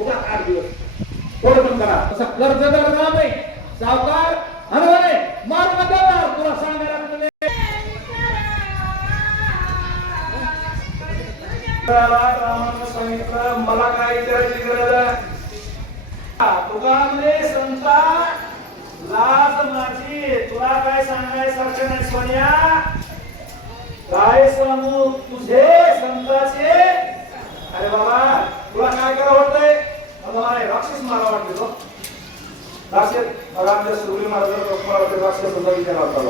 उगा 8 दिवस थोडं पण करा. तसा कर्जदार काम आहे, सावकार अरे मार नका तुला सांगायला लागले. रामानं सांगितलं मला काय विचारायची गरज आहे. तुका म्हणे संता लाज माझी तुला काय सांगायसारखं नाही सोन्या. काय सांगू तुझे संताचे. अरे बाबा तुला काय करा वाटतंय. मला राक्षस मारा वाटते तो राक्षस. मला आमच्या सुरली महाराज राक्षस सुद्धा विचार होता.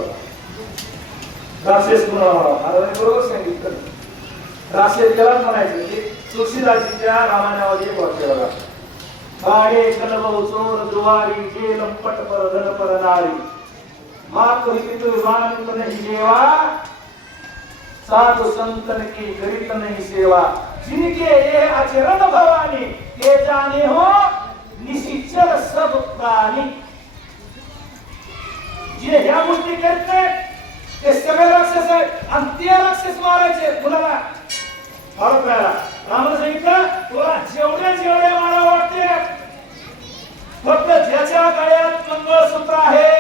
राक्षस महाराजांनी बरोबर सांगितलं. राक्षस त्यालाच म्हणायचं की तुळशीदासीच्या रामायणामध्ये वाक्य बघा. काळे कलम चोर द्वारी जे लंपट पर धन पर नारी मात हित वाणित नहीं जेवा साधु संतन की करीत नहीं सेवा जिनके ये आचरण भवानी के जाने हो निशिचर सब प्राणी. जे ह्या गोष्टी करते ते सगळे राक्षस आहेत आणि ते राक्षस मारायचे मुलाला फार प्यारा. रामाने सांगितलं तुला जेवढे जेवढे मारा वाटते फक्त ज्याच्या गळ्यात मंगळसूत्र आहे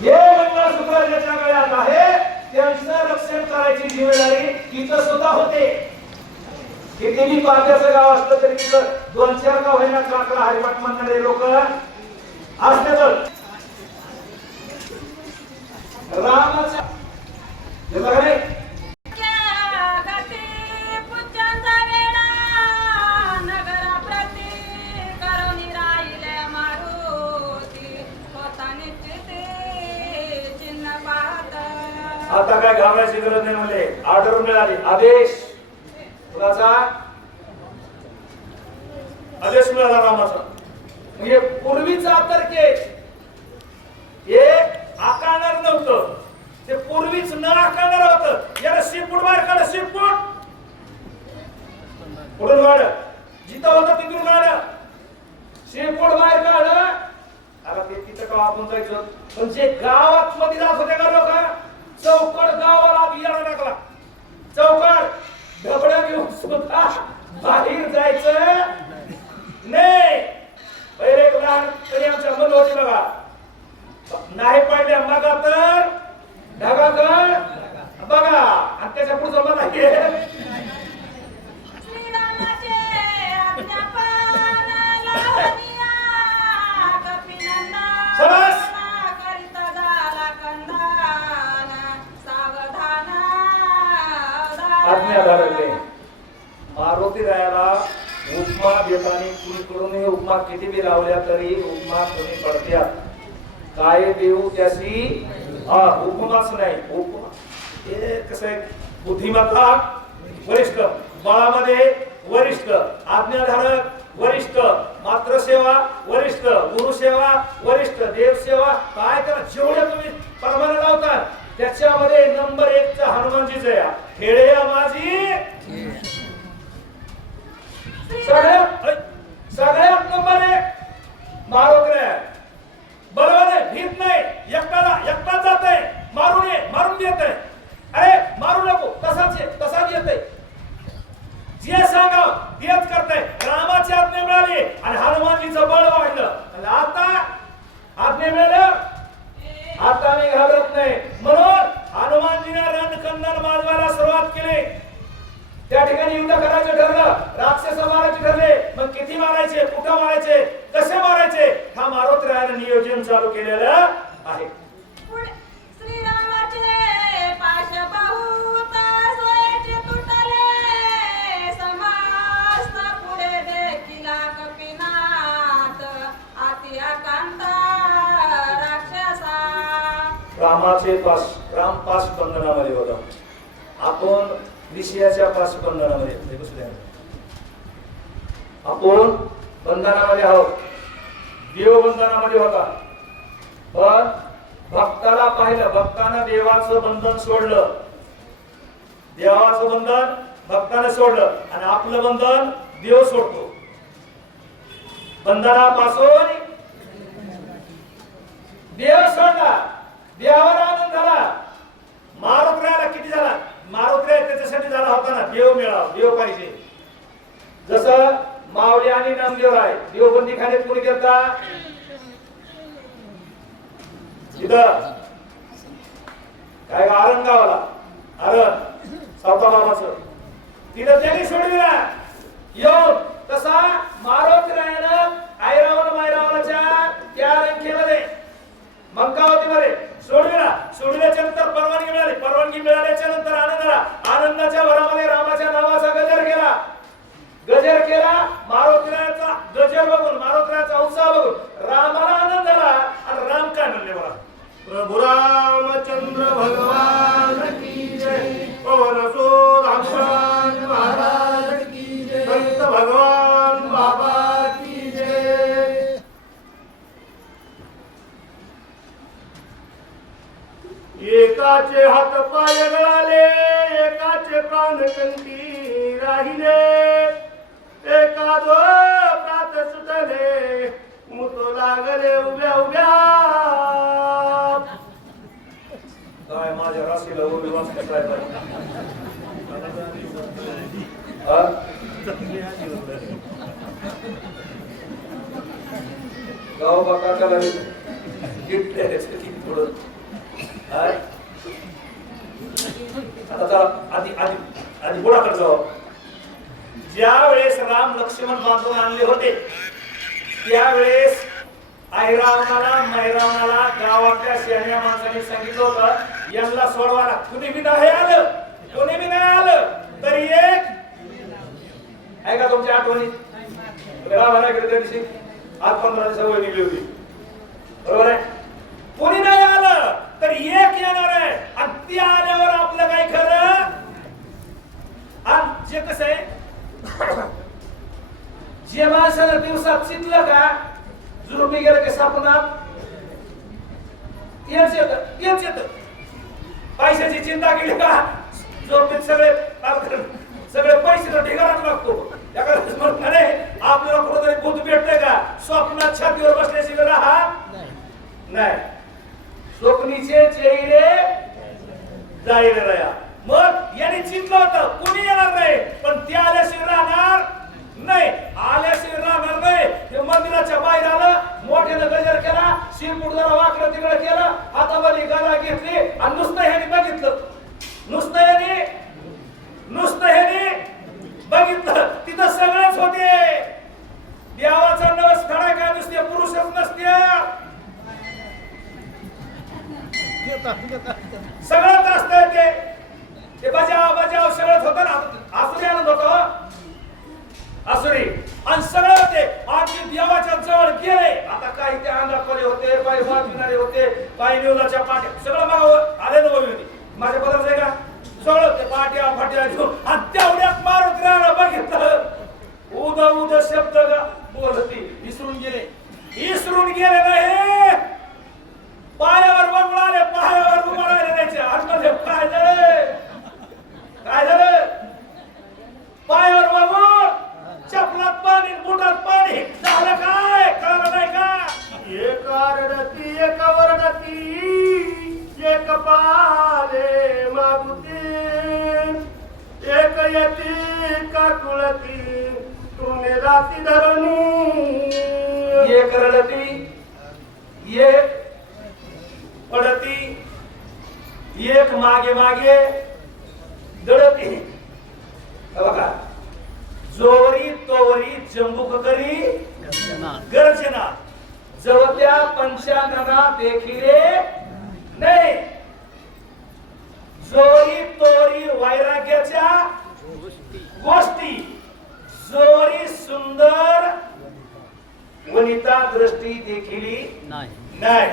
हे मंगळसूत्र ज्याच्या गळ्यात आहे त्यांचं रक्षण करायची जिम्मेदारी तिथं सुद्धा होते. कितीही पाट्याचं गाव असलं तरी तिथं 2-4 गाव होईना काकडा हरिपाठ म्हणणारे लोक असतातच. रामाच्या आता काय घाबरायची गरज नाही. म्हणजे ऑर्डर मिळाली आदेश कुणाचा आदेश मिळाला रामाचा. म्हणजे पूर्वीचा तर्के हे आकारणार नव्हतं ते पूर्वीच न आकारणार होतं. याला शिपूट बाहेर काढ शिपूट पुढून काढ जिथं होतं तिथून काढ शिपूट बाहेर काढ. आता ते तिथं का आपण जायचं पण जे गावात मध्ये जात होते का लोक चौकड गावाला बियाणा टाकला. चौकड ढबड्या घेऊन सुद्धा बाहेर जायचं नाही. पहिले लहान तरी आमच्या मन होती बघा. नाही पडल्या मगा तर ढगाकड बघा आणि त्याच्या पुढचं मला मारुती रायाला उपमा देताना कुणीकडून उपमा किती बी लावल्या तरी उपमा कोणी पडत्यात. काय देऊ त्याशी उपमाच नाही. उपमा हे कसं आहे बुद्धिमत्ता वरिष्ठ बळामध्ये वरिष्ठ आज्ञाधारक वरिष्ठ मातृसेवा वरिष्ठ गुरुसेवा वरिष्ठ देवसेवा काय त्याला जेवढे तुम्ही परमाने लावतात त्याच्यामध्ये नंबर 1 चा हनुमानजीच आहे. खेळे माझी सगळ्यात नंबर 1 मारुती बरोबर आहे. भीत नाही. एकटाच जात आहे मारून देत आहे. अरे मारू नको तसाच येत आहे. जे सांगाव तेच करताय. रामाची आज्ञा मिळाली आणि हनुमानजीचं बळ वाढलं. आता आज्ञा मिळालं आता मी घाबरत नाही. म्हणून हनुमानजीने रणकंदन माजवायला सुरुवात केली. त्या ठिकाणी युद्ध करायचं ठरलं. राक्षस मारायचे ठरले. मग किती मारायचे कुठं मारायचे कसे मारायचे हा मारुती रायाने नियोजन चालू केलेलं आहे. रामाचे पाच बंधनामध्ये होता. आपण विषयाच्या 5 बंधनामध्ये आपण बंधनामध्ये आहोत. देव बंधनामध्ये होता पण भक्ताला पाहिलं. भक्तानं देवाचं बंधन सोडलं. देवाचं बंधन भक्ताने सोडलं आणि आपलं बंधन देव सोडतो. बंधनापासून देव सोडला. देवावर आनंद झाला. मारुतीला किती झाला. मारुतीला देव मिळाव, देव पाहिजे. जसं माऊली आणि नामदेव आहे, देवबंदी खाण्यात कोणी करता इथं काय आरणगावाला अरण सावता मामाचं तिथं त्यांनी सोडविला येऊन. तसा मारुतीरायानं आईरावण मायरावणाच्या त्या रंखेमध्ये मंकावतीमध्ये सोडविल्याच्या नंतर परवानगी मिळाली. परवानगी मिळाल्याच्या नंतर आनंदाच्या भरामध्ये रामाच्या नावाचा गजर केला. मारुतीरायाचा गजर बघून, मारुतीरायाचा उत्साह बघून रामाला आनंद झाला. आणि राम काय म्हणले बघा, प्रभु रामचंद्र भगवान की जय, पवन सुत हनुमान महाराज की जय, संत भगवान बाबा की जय. एकाचे हात पाय गळाले, एकाचे प्राण कंठी राहिले, एका दो प्रात सुटले, मुतो लागले उभ्या उभ्या. काय माझ्या राशीला उभी वाचत काय गाव बाकाला पुढं आता चला आधी बुडाकडे जाऊ. ज्या वेळेस राम लक्ष्मण बांधून आणले होते त्यावेळेस आईरावणाला मैरावणाला गावातल्या शहऱ्या माणसाने सांगितलं होतं यांना सोडवायला. कुणी बी नाही आलं तरी एक आहे का तुमच्या आठवणी रामाला गेले त्या दिवशी आज 15 दिवसावर निघली होती, बरोबर आहे. कोणी नाही आलं तर एक येणार आहे. आणि ती आल्यावर आपलं काही खरं. आणि जे कसं आहे जे माणसाला दिवसात चितलं का झुरपी गेलं की सापणार तेच येत. पैशाची चिंता केली का झोपेत सगळे पैसे तर ढिगारात लागतो. आपल्याला कुठेतरी भूत भेटतंय का स्वप्नात छातीवर बसल्याशिवाय राहा नाही. स्वप्नीचे चेहरे जाईल राया. मग याने चिंतलं होतं कुणी येणार नाही पण ते आल्याशिवाय राहणार नाही. आल्याशिवाय राहणार नाही. ते मंदिराच्या बाहेर आलं, मोठ्यानं गजर केला, शिरपूट जरा वाकडं तिकडं केलं, हातामध्ये गदा घेतली आणि नुसतं ह्याने बघितलं. तिथं सगळेच होते. देवाचा नवस खडा काय नुसते पुरुषच नसते, सगळंच असतंय. ते बजाव सगळंच होतं ना. आसुरी आनंद होतो, आसुरी आणि सगळे होते. आणि देवाच्या जवळ गेले. आता काही ते अंगाकडे होते, काही वाजविणारे होते, काही निवदाच्या पाट्या सगळं मागावं आले ना होती. माझ्या बदल आहे का सगळं ते पाट्या घेऊन आणि तेवढ्यात मारुतीरायाला बघितलं. उद शब्द बोलती विसरून गेले नाही. पायावर बंगळाले, पायावर उभारले त्याचे आतमध्ये काय झालं पायावर बाबू चपलात पाणी बुटात पाणी झालं काय कळलं नाही का. एक आरडती एक वरडती, एक पाले मागुती, एक येती काकुळती, तुम्ही राती धरणी. एक रडती एक पडती, एक मागे दडती. बघा जोवरी तोवरी जंबुक करी गर्जना, जवत्या पंचांगना देखिले नाही. जोरी तोरी वैराग्याच्या गोष्टी, जोरी सुंदर वनिता दृष्टी देखिली नाही.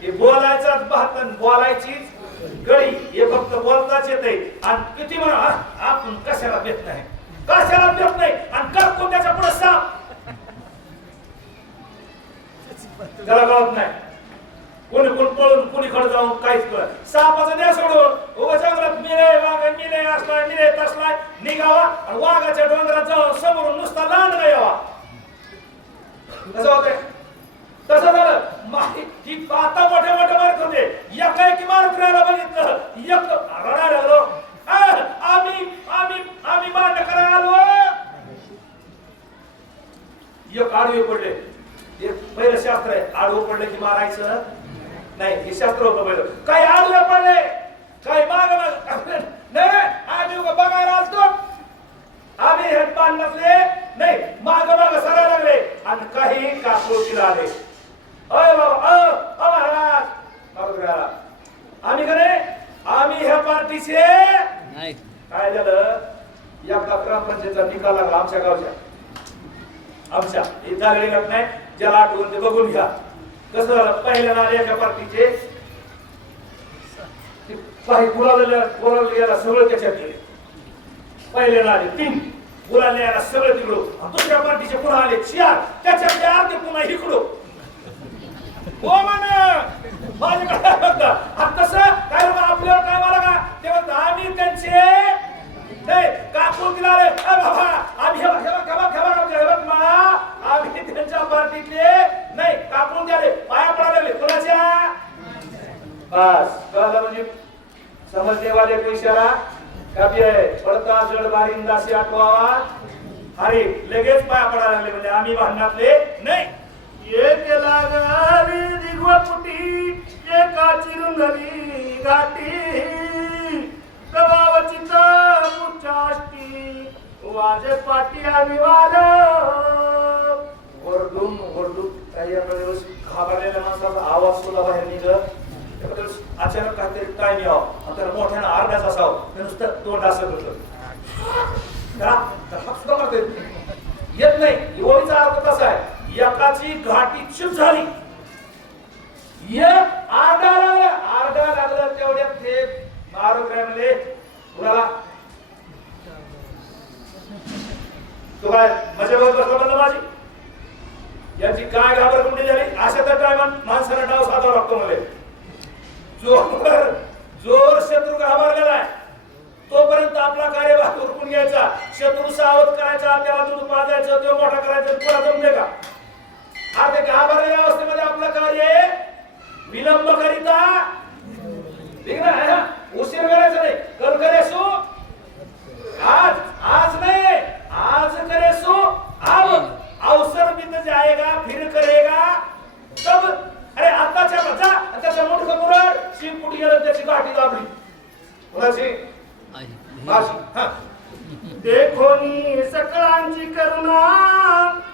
हे बोलायचाच बहातन, बोलायचीच गळी. हे फक्त बोलताच येते. आणि किती म्हणा आपण कशाला भेट नाही आणि करतो त्याच्या पुढे साप त्याला कळत नाही. कोणी पळून कोणीकडे जाऊन काहीच कळत. सापाचं द्या सोडून उभं जंगलात मिले असलाय तसलाय निघावा आणि वाघाच्या डोंगरात जाऊन समोरून नुसता लांड यावा. कसं होतंय तसं झालं. ही आता मोठे मारत होते. एका मारुतीरायाला बघितलं एक रडायला लागलो. आम्ही एक आडवे पडले. एक पहिलं शास्त्र आहे, आडवं पडलं की मारायचं नाही, हे शास्त्र होतं पहिलं. काही आडवे पडले, काही माग नाही, आम्ही बघायला आलतो, आम्ही हे पान नसले नाही, माग माग सरायला लागले आणि काही काकुळतीला आले. अय बाबा महाराज मारुतीला आम्ही करे, आम्ही ह्या पार्टीचे काय झालं, एकदा ग्रामपंचायतचा निकाल लागला आमच्या गावच्या, आमच्या हे झालेली घटना आहे, ज्याला आठवून ते बघून घ्या. कसं झालं, पहिल्या नाले एका पार्टीचे काही बोलायला गेला सगळं त्याच्यात गेले. पहिले नाले 3 बोलायला यायला सगळं तिकडो, दुसऱ्या पार्टीचे पुन्हा आले 4, त्याच्यात अर्धे पुन्हा इकडो. हो माझ्याकडे बघता तसं काय आपल्यावर काय मला का तेव्हा आम्ही त्यांचे नाही काकून दिला रे बाबा, आम्ही मला आम्ही त्यांच्या पार्टीतले नाही काकून द्याले, पाया पडायला लागले कोणाच्या. बस कळलं म्हणजे समजने वाले को इशारा कभी आहे, पडता जड बारिंदा से आठवावा. अरे लगेच पाया पडायला लागले म्हणजे आम्ही भांडणातले नाही. एक लागली दिगवपुटी एका चिरुंदरी गाठी, गवावची मुचाष्टी वाजे पाटी आणि वाल. वरडून काही घाबरलेल्या माणसाचा आवाज सुद्धा बाहेर निघत. अचानक काहीतरी टाइम यावं, त्याला मोठ्यानं आरडाच असावं, नुसतं तोंड असं होतं, सुद्धा करता येत नाही. ओळीचा अर्थ कसा आहे, एकाची घाटी चूक झाली, एक आरडा लागला तेवढ्यात ते मारुतीला कुणाला तो काय मजा बघत बसला म्हणलं माझी, याची काय घाबरगुंडी झाली. अशा त्या टायमात माणसाला डाव साधावा लागतो. मला जोर शत्रू घाबरलेला आहे तोपर्यंत आपला कार्यभाग उरकून घ्यायचा, शत्रू सावध करायचा, त्याला दूध पाजायचं, तो मोठा करायचा, पुरा जमले का. आता घाबरलेल्या अवस्थेमध्ये आपलं कार्य विलंब करिता उशीर करायचं नाही. कल करेसो आज नाही, आज करेसो अब अवसर बीत जाएगा, फिर करेगा तब. अरे आताच्या बचा त्याच्या मोठ मुरड शिव कुठे गेलं, त्याची गाठी दाबली कोणाची माझी. हा देखोनी सकळांची करुणा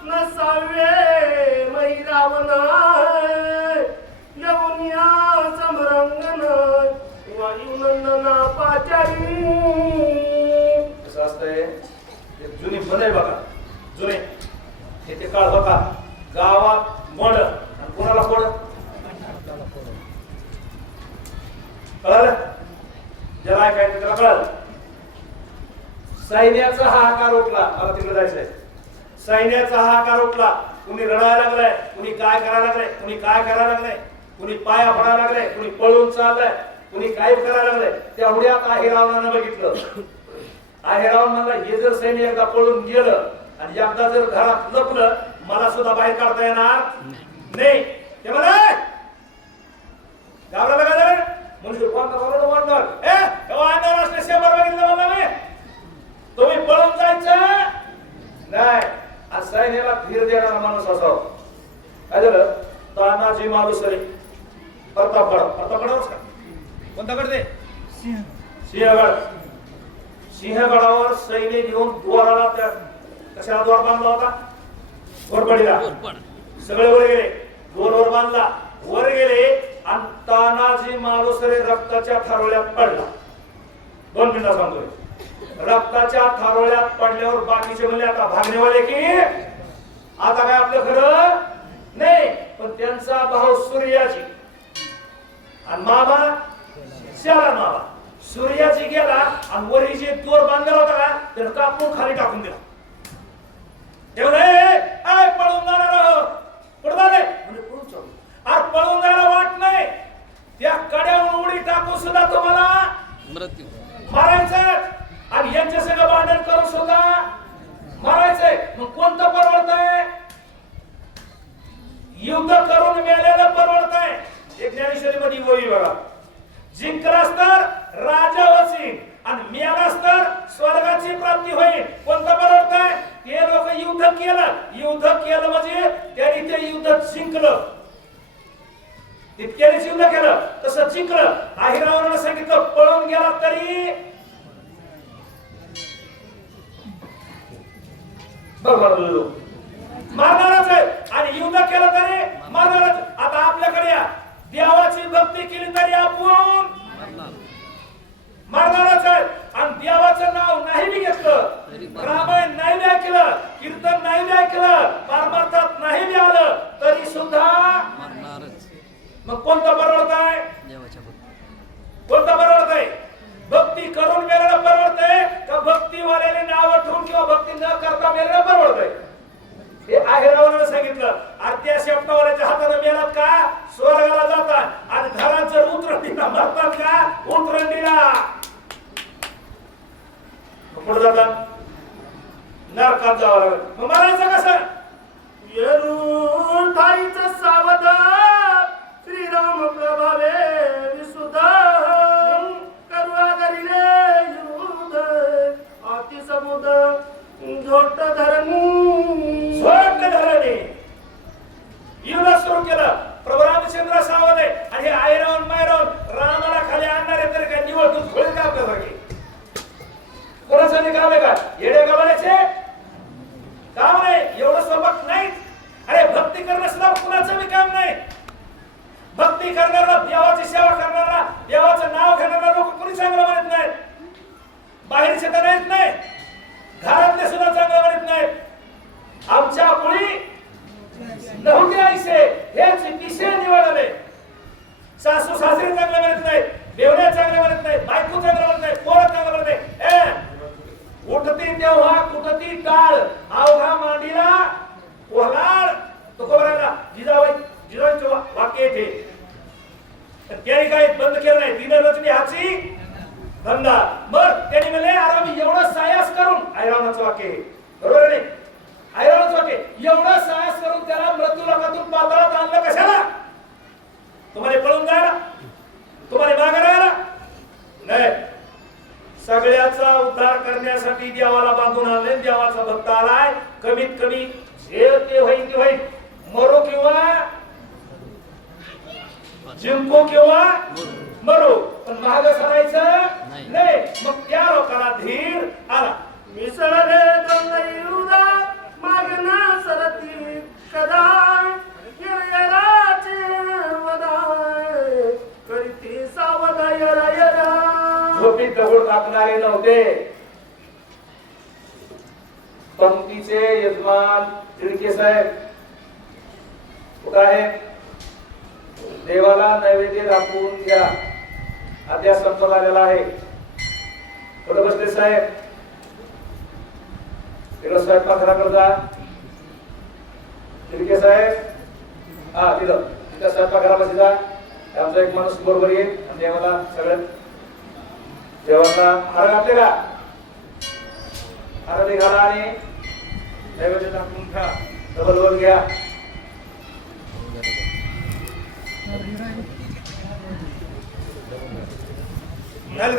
नसावे मै रावणा, यमुनिया समरंगन वायुनंदना पाचारी. कसं असतंय, जुनी म्हण आहे बघा, जुने ते काळ होता, गावात मोड आणि कोणाला कोड कळालं, ज्याला ऐकायचं त्याला कळालं. सैन्याचा हाहाकार उठला, मला तिकडे जायचंय. सैन्याचा हाहाकार उठला, कुणी रडायला लागलाय, कुणी काय करायला लागलाय, कुणी काय करायला लागलाय, कुणी पाया पडायला लागलाय, कुणी पळून चाललाय, कुणी काय करायला लागलाय. तेवढ्यात अहिरावणानं बघितलं. अहिरावण म्हणला, हे जर सैन्य एकदा पळून गेलं आणि एकदा जर घरात लपलं, मला सुद्धा बाहेर काढता येणार नाही. ते म्हणा घाबरायला काय झालं म्हणजे वाढणार असले शेंबर बघितलं म्हणला मी, तुम्ही पळून जायचं नाही. आज सैन्याला धीर देणारा माणूस असावा. काय झालं, तानाजी मालुसरे प्रतापगडावरच का कोणता गड ते सिंहगड. सिंहगडावर सैन्य घेऊन द्वाराला, त्या कशाला द्वार बांधला होता, घोरपडीला. सगळे वर गेले, दोन वर बांधला, वर गेले आणि तानाजी मालुसरे रक्ताच्या थारोळ्यात पडला. 2 मिनिटं सांगतोय. रक्ताच्या थारोळ्यात पडल्यावर बाकीचे म्हणले आता भागणेवाले की आता काय आपलं खरं नाही. पण त्यांचा भाऊ सूर्याजी आणि मामा शाला मामा, सूर्याजी गेला आणि वरी जे दोर बांधला होता का त्याला कापून खाली टाकून दिला. पळून जाणार कुठं झाले म्हणजे पळून चालू. अरे पळून जायला वाट नाही, त्या कड्यावरून उडी टाकून सुद्धा तुम्हाला मृत्यू मारायचं आणि यांच्या सगळं भांडण करून सुद्धा मारायचंय. मग कोणतं परवडतंय, युद्ध करून मेलेलं परवडतंय. एक ज्ञानेश्वरी मध्ये वही बघा, जिंकलास तर राजा होशील आणि मेलास तर स्वर्गाची प्राप्ती होईल. कोणतं परवडतंय, ते लोक युद्ध केलं म्हणजे त्यांनी ते युद्ध जिंकलं. तितक्यानेच युद्ध केलं तसं जिंकलं. अहिरावणानं सांगितलं पळून गेला तरी बरोबर मारणारच आहे आणि युद्ध केलं तरी मारणारच. आता आपल्याकडे या देवाची भक्ती केली तरी आपण मारणारच आहे आणि देवाचं नाव नाही बी घेतलं, रामायण नाही बी ऐकलं, कीर्तन नाही बी ऐकलं, पारमार्थात नाही बी आलं तरी सुद्धा मग कोणतं परवडत आहे? कोणतं परवडत आहे? भक्ती करून मेलेलं परवडतंय का भक्तीवाल्याने नाव ठेवून किंवा भक्ती न करता मेलेलं परवडतंय? हे अहिरावणानं सांगितलं. आरत्या शेपटावाल्याच्या हाताने मेलात का स्वर्गाला जातात आणि घरात जर उतरंडीला मरतात का उतरंडीला कुठं जातात? नरकात जावं लागलं. मग मरायचं कसं? येरूर थाईचं सावध श्रीराम प्रभावे विसुध करुणा करिले युध अति समुद झोट धरणी युद्ध सुरू केलं. प्रभू रामचंद्र सावध आहे आणि हे आयरावण मायरावण रामाला खाली आणणारे तरी काय निवडून खोळी का आपल्यासारखे? कोणाचं निकाल का येडे गवाल्याचे काम नाही, एवढं सोबत नाही. अरे भक्ती करणं सुद्धा कुणाचं बी काम नाही. भक्ती करणारा, देवाची सेवा करणारा, देवाचं नाव घेणारा लोक कोणी चांगलं म्हणत नाहीत. बाहेरचे तर नाहीत नाही, घरातले सुद्धा चांगलं म्हणत नाहीत. आमच्या मुली नहुके आईसे हेच विषय निवडले. सासू सासरे चांगले म्हणत नाहीत, बेवड्या चांगले म्हणत नाहीत, बायको चांगलं म्हणत नाही, पोरं चांगलं म्हणत नाही. उठती तेव्हा कुठती टाळ अवघा मांडीला ओलाळ तुकोबराला जिजाबाईचे वाक्य येते. त्यांनी काय बंद केलं नाही. दिन रचनी हाची धंदा. मग त्यांनी म्हणले अरे मी एवढं सायास करून ऐरावणाचं वाक्य बरोबर नाही. ऐरावणाचं वाक्य एवढं सायास करून त्याला मृत्यू लोकातून पाताळात आणलं कशाला? तुम्हाला पळून जायला, तुम्हाला मागे राहायला नाही. सगळ्याचा उद्धार करण्यासाठी देवाला बांधून आणले. देवाचा भक्त आलाय. कमीत कमी जे ते होईल ते होईल, मरो किंवा जिंको किंवा मरो, पण माग सरायचं नाही. मग त्या लोकांना धीर आला. मिसळले गंगयुदा मागना सरती कदा येराचे वदाय करती सावध यरा यरा. झोपीत दगड टाकणारे नव्हते. पंक्तीचे यजमान तिडके साहेब कुठं आहे? देवाला नैवेद्य दाखवून घ्या. अध्यास संपत आलेला आहे. कुठं बसले साहेब? तिकडं स्वयंपाकघराकडे जा. तिडके साहेब हा तिथं स्वयंपाकघरापाशी जा. आमचा एक माणूस बरोबर येईल आणि देवाला सगळं देवांना हार घातले का? हार घाला आणि नैवेद्य दाखवून खा. डबल वर घ्या. झाले